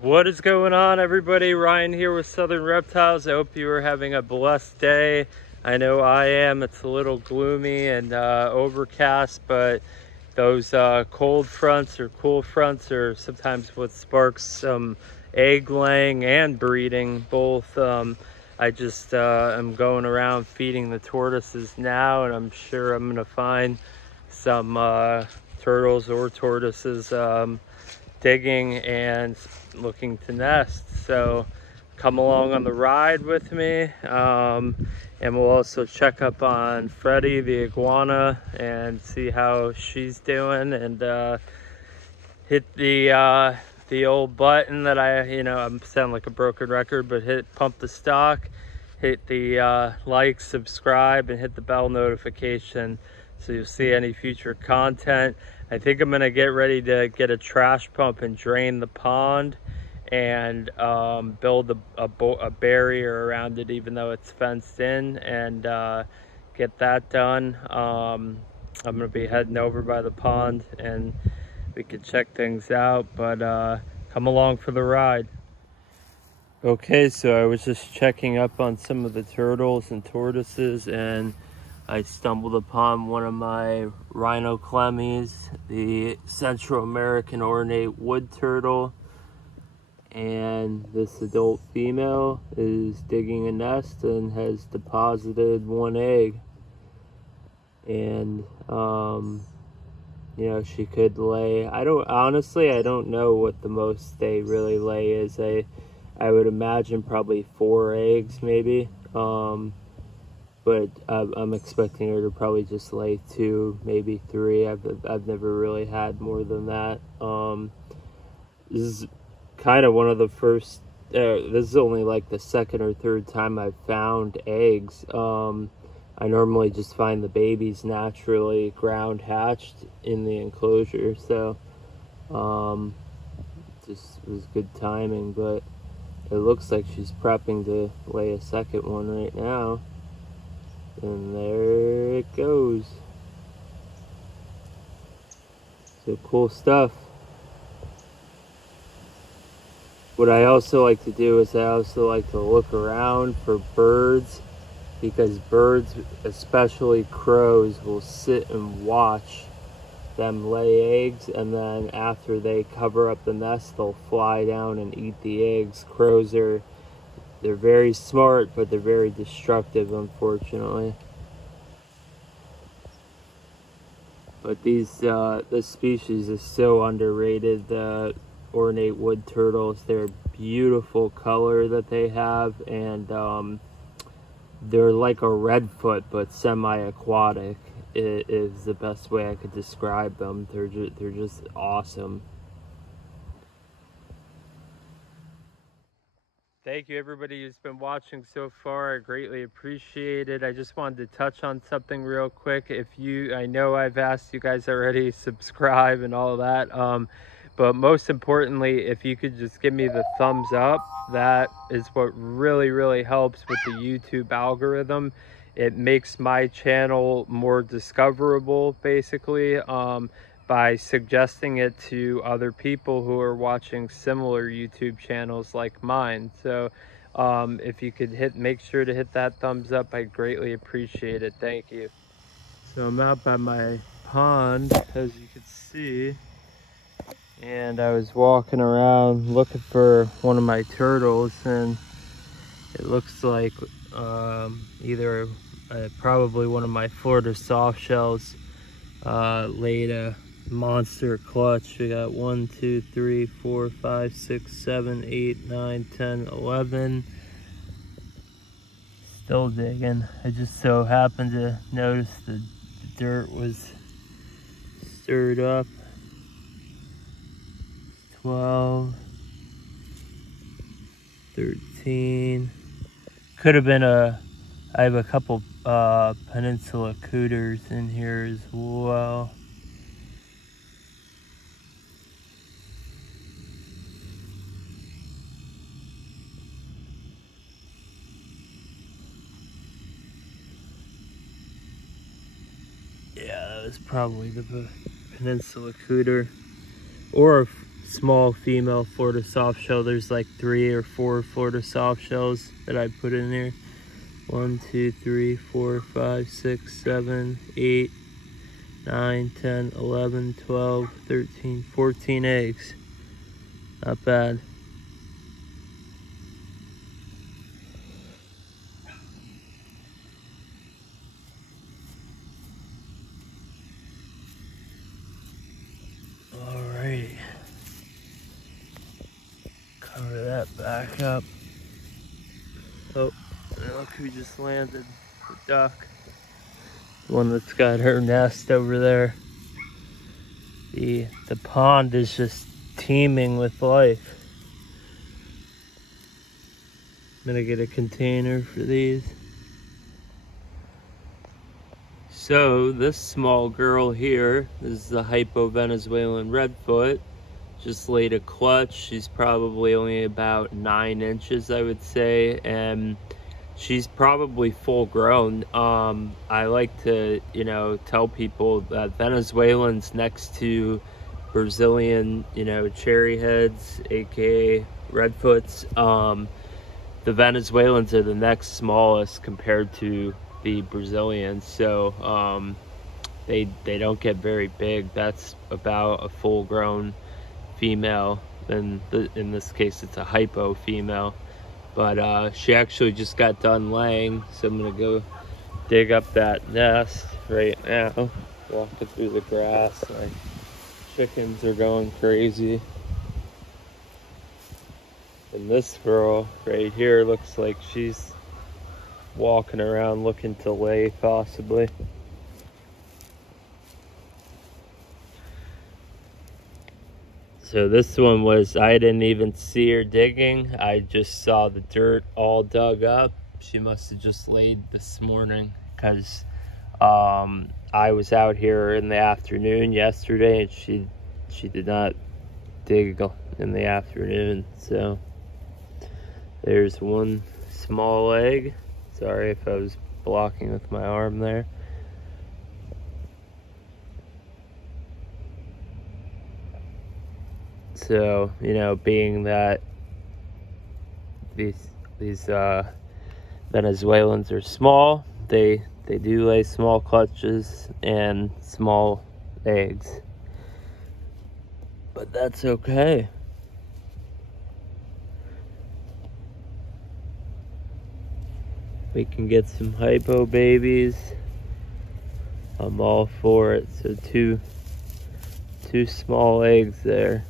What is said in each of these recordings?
What is going on, everybody? Ryan here with Southern Reptiles. I hope you are having a blessed day. I know I am. It's a little gloomy and overcast, but those cold fronts or cool fronts are sometimes what sparks some egg laying and breeding both. I just am going around feeding the tortoises now, and I'm sure I'm gonna find some turtles or tortoises digging and looking to nest. So come along on the ride with me, and we'll also check up on Freddy the iguana and see how she's doing, and hit the old button that I'm sound like a broken record, but pump the stock, hit the like, subscribe, and hit the bell notification so you'll see any future content. I think I'm gonna get ready to get a trash pump and drain the pond and build a barrier around it, even though it's fenced in, and get that done. I'm gonna be heading over by the pond and we could check things out, but come along for the ride. Okay, so I was just checking up on some of the turtles and tortoises, and I stumbled upon one of my rhinoclemmies, the Central American ornate wood turtle, and this adult female is digging a nest and has deposited one egg. And you know, she could lay, I don't know what the most they really lay is. I would imagine probably 4 eggs maybe, but I'm expecting her to probably just lay 2, maybe 3. I've never really had more than that. This is kind of one of the first, this is only like the 2nd or 3rd time I've found eggs. I normally just find the babies naturally ground hatched in the enclosure, so just was good timing. But it looks like she's prepping to lay a 2nd one right now, and there it goes. So cool stuff. What I also like to do is I also like to look around for birds, because birds, especially crows, will sit and watch them lay eggs, and then after they cover up the nest, they'll fly down and eat the eggs. Crows they're very smart, but they're very destructive, unfortunately. But this species is so underrated, the ornate wood turtles. They're beautiful color that they have, and they're like a redfoot, but semi-aquatic. It is the best way I could describe them. They're just awesome. Thank you, everybody who's been watching so far. I greatly appreciate it. I just wanted to touch on something real quick. I know I've asked you guys already, subscribe and all that. But most importantly, if you could just give me the thumbs up, that is what really, really helps with the YouTube algorithm. It makes my channel more discoverable, basically, by suggesting it to other people who are watching similar YouTube channels like mine. So if you could make sure to hit that thumbs up, I'd greatly appreciate it. Thank you. So I'm out by my pond, as you can see, and I was walking around looking for one of my turtles, and it looks like either probably one of my Florida soft shells laid a monster clutch. We got 1, 2, 3, 4, 5, 6, 7, 8, 9, 10, 11. Still digging. I just so happened to notice the dirt was stirred up. 12, 13. Could have been I have a couple peninsula cooters in here as well. Yeah, that was probably the peninsula cooter, or small female Florida soft shell. There's like 3 or 4 Florida soft shells that I put in there. 1, 2, 3, 4, 5, 6, 7, 8, 9, 10, 11, 12, 13, 14 eggs. Not bad. Alright. Cover that back up. Oh, look who just landed. The duck. The one that's got her nest over there. The pond is just teeming with life. I'm gonna get a container for these. So this small girl here is the Venezuelan redfoot. Just laid a clutch. She's probably only about 9 inches, I would say, and she's probably full grown. I like to, tell people that Venezuelans next to Brazilian, cherry heads, aka redfoots. The Venezuelans are the next smallest compared to the Brazilians, so they don't get very big. That's about a full grown female, and in this case it's a hypo female, but she actually just got done laying, so I'm gonna go dig up that nest right now. Walking through the grass, my chickens are going crazy, and this girl right here looks like she's walking around looking to lay, possibly. So this one was, I didn't even see her digging. I just saw the dirt all dug up. She must have just laid this morning, because I was out here in the afternoon yesterday, and she did not dig in the afternoon. So there's one small egg. Sorry if I was blocking with my arm there. So, being that these Venezuelans are small, they do lay small clutches and small eggs. But that's okay. We can get some hypo babies. I'm all for it. So two small eggs there.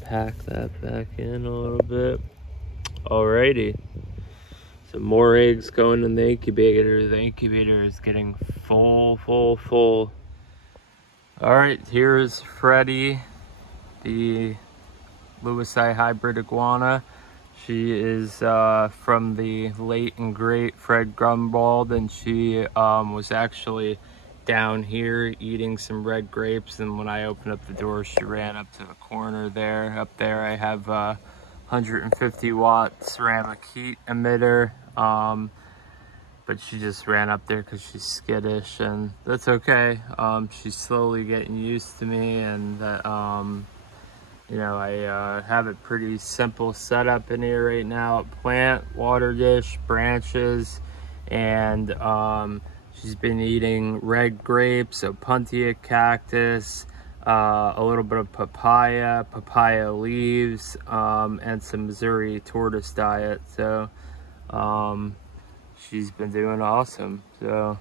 Pack that back in a little bit. Alrighty. So more eggs going in the incubator. The incubator is getting full. Alright, here's Freddy, the Lewisite hybrid iguana. She is from the late and great Fred Grunwald, and she was actually down here eating some red grapes, and when I opened up the door, she ran up to the corner there. Up there I have a 150 watt ceramic heat emitter, but she just ran up there because she's skittish, and that's okay. She's slowly getting used to me, and I have a pretty simple setup in here right now. A plant, water dish, branches, and she's been eating red grapes, a Puntia cactus, a little bit of papaya leaves, and some Missouri tortoise diet. So she's been doing awesome. So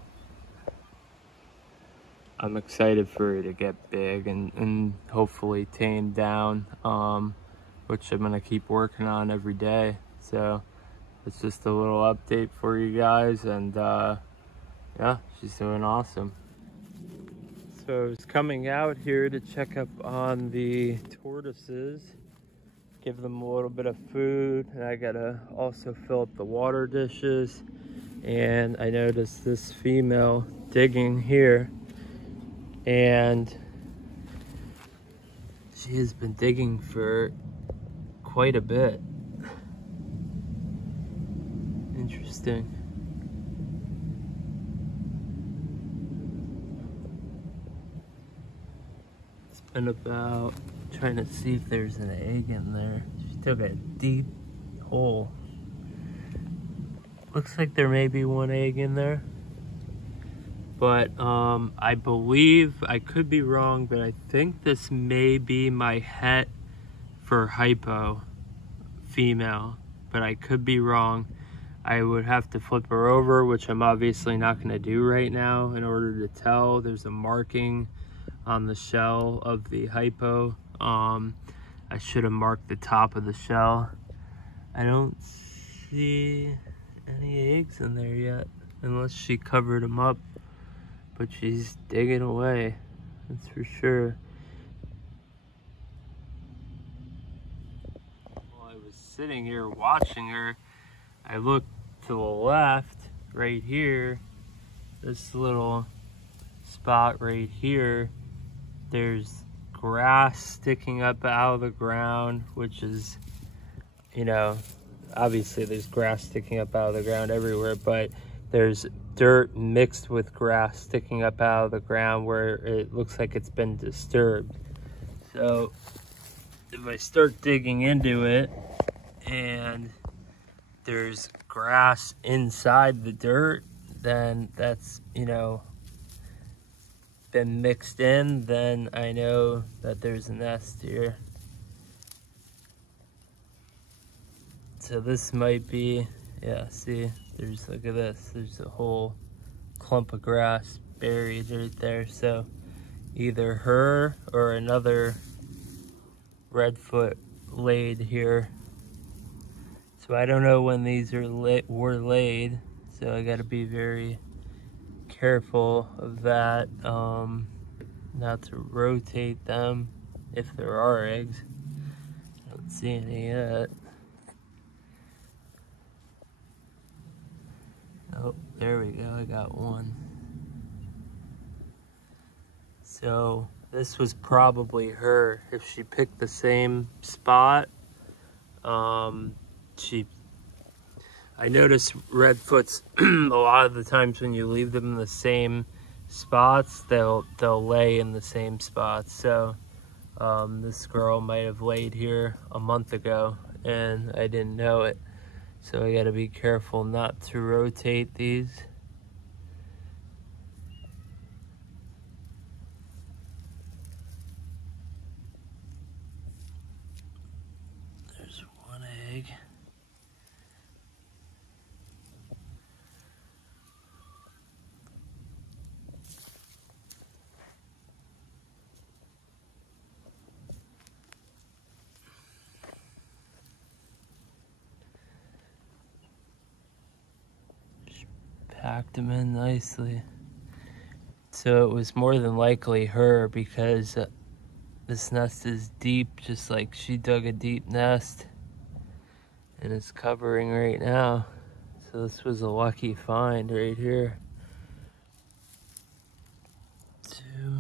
I'm excited for her to get big and hopefully tame down, which I'm gonna keep working on every day. So it's just a little update for you guys, and yeah, she's doing awesome. So I was coming out here to check up on the tortoises, give them a little bit of food, and I gotta also fill up the water dishes. And I noticed this female digging here, and she has been digging for quite a bit. Interesting. and about. Trying to see if there's an egg in there. She took a deep hole. Looks like there may be one egg in there. But I believe, I could be wrong, but I think this may be my het for hypo female, but I could be wrong. I would have to flip her over, which I'm obviously not going to do right now in order to tell. There's a marking on the shell of the hypo. I should have marked the top of the shell. I don't see any eggs in there yet, unless she covered them up, but she's digging away, that's for sure. While I was sitting here watching her, I looked to the left, right here, this little spot right here, there's grass sticking up out of the ground, which is, you know, obviously there's grass sticking up out of the ground everywhere, but there's dirt mixed with grass sticking up out of the ground where it looks like it's been disturbed. So if I start digging into it and there's grass inside the dirt, then that's, you know, been mixed in, then I know that there's a nest here. So this might be, yeah, see, there's, look at this, there's a whole clump of grass buried right there. So either her or another redfoot laid here. So I don't know when these are were laid, so I got to be very careful of that, not to rotate them if there are eggs. I don't see any yet. Oh, there we go, I got one. So this was probably her. If she picked the same spot, I notice redfoots a lot of the times when you leave them in the same spots, they'll lay in the same spots. So this girl might have laid here a month ago and I didn't know it. So I gotta be careful not to rotate these. There's one egg. Packed them in nicely. So it was more than likely her, because this nest is deep, just like she dug a deep nest and it's covering right now. So this was a lucky find right here. Two.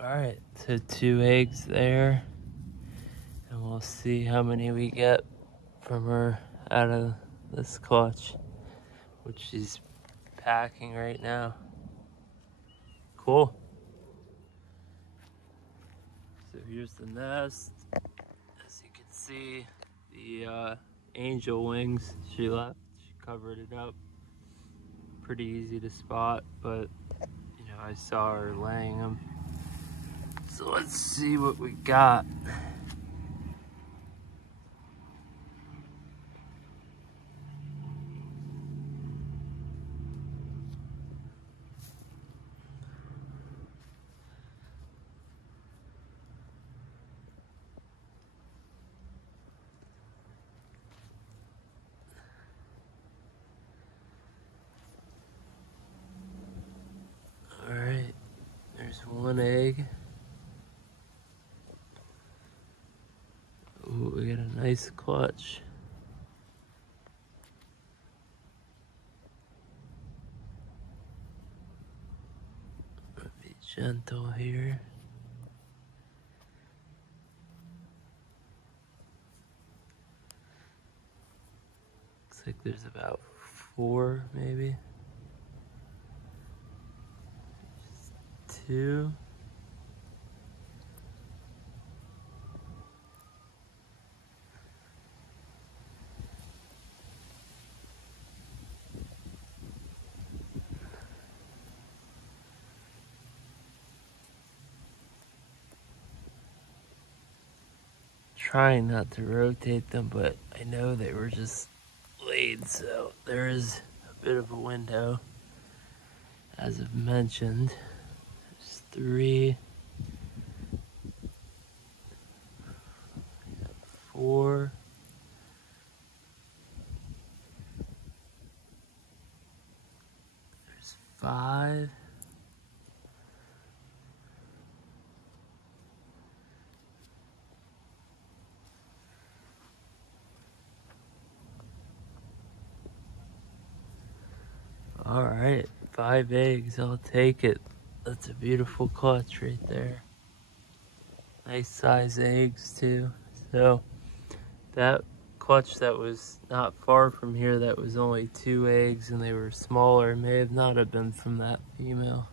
All right, so 2 eggs there, and we'll see how many we get from her out of this clutch, which she's packing right now. Cool. So here's the nest. As you can see, the angel wings she left, she covered it up. Pretty easy to spot, but you know, I saw her laying them. So let's see what we got. All right, there's 1 egg. Ooh, we got a Nice clutch. Be gentle here. Looks like there's about 4 maybe. Just 2. Trying not to rotate them, but I know they were just laid, so there is a bit of a window. As I've mentioned, there's 3, 4, there's 5. All right, 5 eggs, I'll take it. That's a beautiful clutch right there. Nice size eggs too. So that clutch that was not far from here, that was only 2 eggs and they were smaller, may have not have been from that female.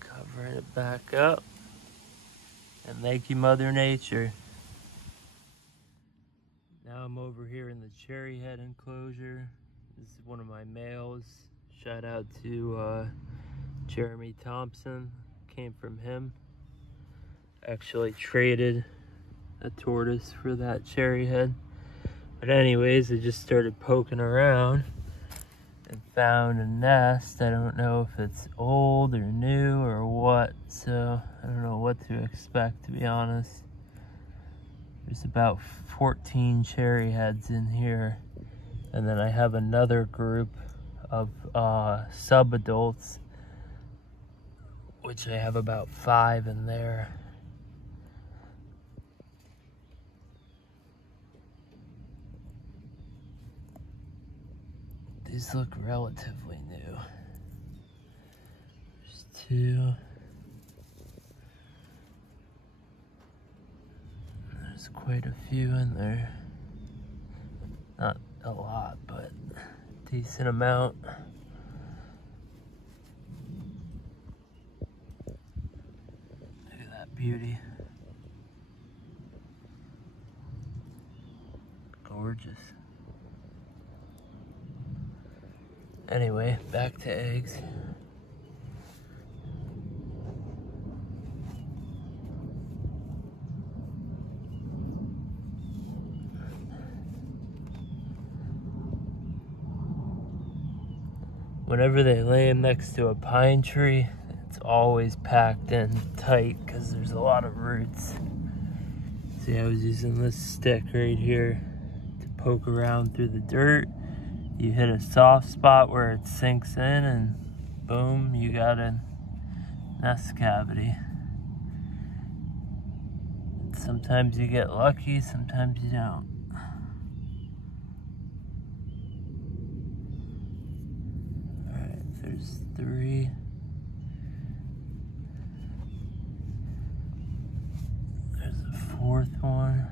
Covering it back up. And thank you, Mother Nature. Now I'm over here in the cherry head enclosure. This is one of my males. Shout out to Jeremy Thompson. Came from him. Actually traded a tortoise for that cherry head. But anyways, I just started poking around and found a nest. I don't know if it's old or new or what, so I don't know what to expect, to be honest. There's about 14 cherry heads in here, and then I have another group of sub-adults, which I have about 5 in there. These look relatively new. There's 2. There's quite a few in there. Not a lot, but a decent amount. Look at that beauty. Gorgeous. Anyway, back to eggs. Whenever they lay them next to a pine tree, it's always packed in tight because there's a lot of roots. See, I was using this stick right here to poke around through the dirt. You hit a soft spot where it sinks in and boom, you got a nest cavity. Sometimes you get lucky, sometimes you don't. Alright, there's 3. There's a 4th one.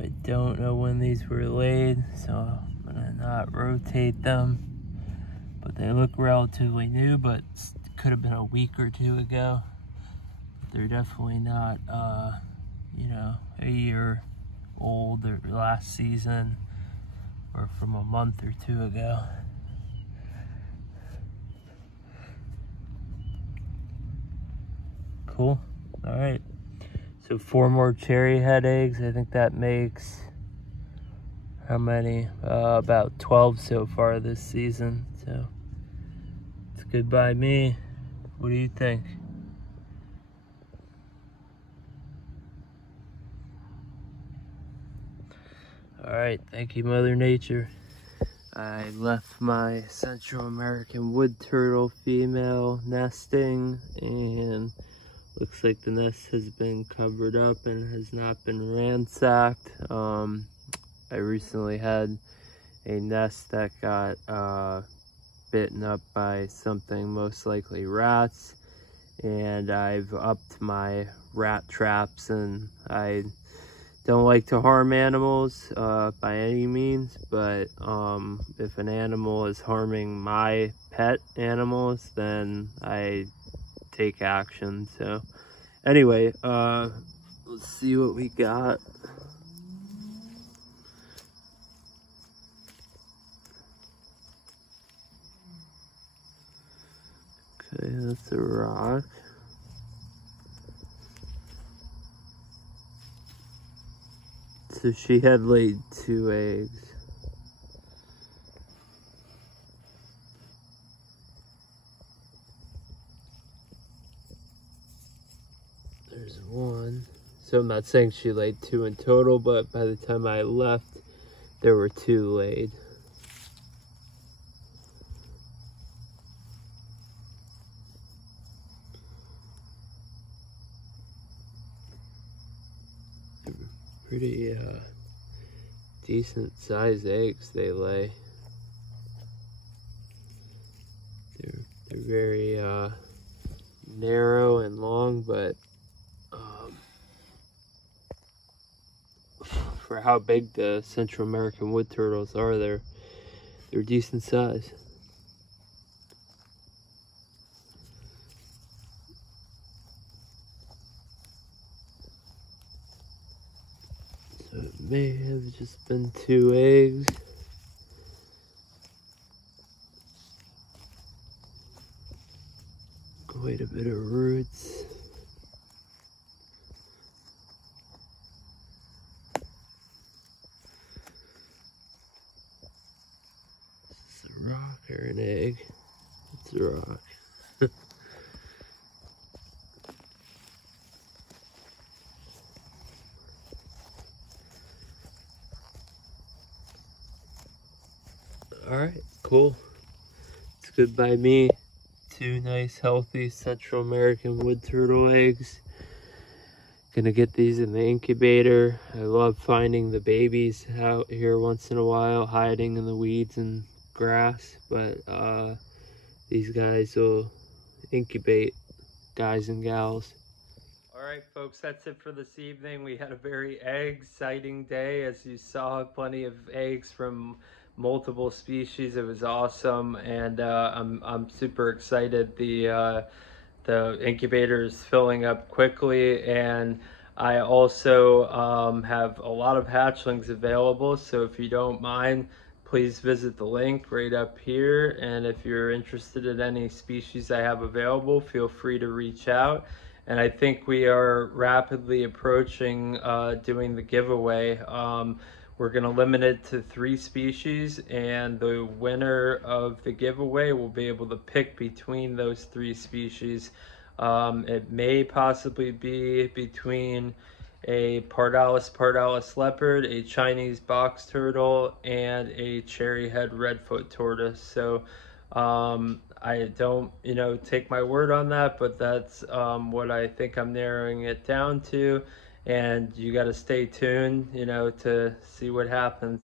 I don't know when these were laid, so I'm gonna not rotate them. But they look relatively new, but could have been a week or 2 ago. They're definitely not, you know, a year old or last season or from a month or 2 ago. Cool. All right. So 4 more cherry head eggs. I think that makes, how many? About 12 so far this season. So it's good by me. What do you think? All right, thank you, Mother Nature. I left my Central American wood turtle female nesting, and looks like the nest has been covered up and has not been ransacked. I recently had a nest that got bitten up by something, most likely rats, and I've upped my rat traps, and I don't like to harm animals by any means, but if an animal is harming my pet animals, then I take action. So anyway, let's see what we got. Okay, that's a rock. So she had laid 2 eggs. There's 1. So I'm not saying she laid 2 in total, but by the time I left, there were 2 laid. Pretty decent size eggs they lay. They're very narrow and long, but for how big the Central American wood turtles are, they're decent size. So it may have just been 2 eggs. Quite a bit of roots. Is this a rock or an egg? It's a rock. Alright, cool. It's good by me. 2 nice, healthy Central American wood turtle eggs. Gonna get these in the incubator. I love finding the babies out here once in a while, hiding in the weeds and grass, but these guys will incubate, guys and gals. All right, folks, that's it for this evening. We had a very exciting day. As you saw, plenty of eggs from multiple species. It was awesome, and I'm super excited. The incubator is filling up quickly, and I also have a lot of hatchlings available. So if you don't mind, please visit the link right up here. And if you're interested in any species I have available, feel free to reach out. And I think we are rapidly approaching doing the giveaway. We're going to limit it to 3 species, and the winner of the giveaway will be able to pick between those 3 species. It may possibly be between a pardalis leopard, a Chinese box turtle, and a cherry head redfoot tortoise. So I don't, take my word on that, but that's what I think I'm narrowing it down to. And you got to stay tuned, to see what happens.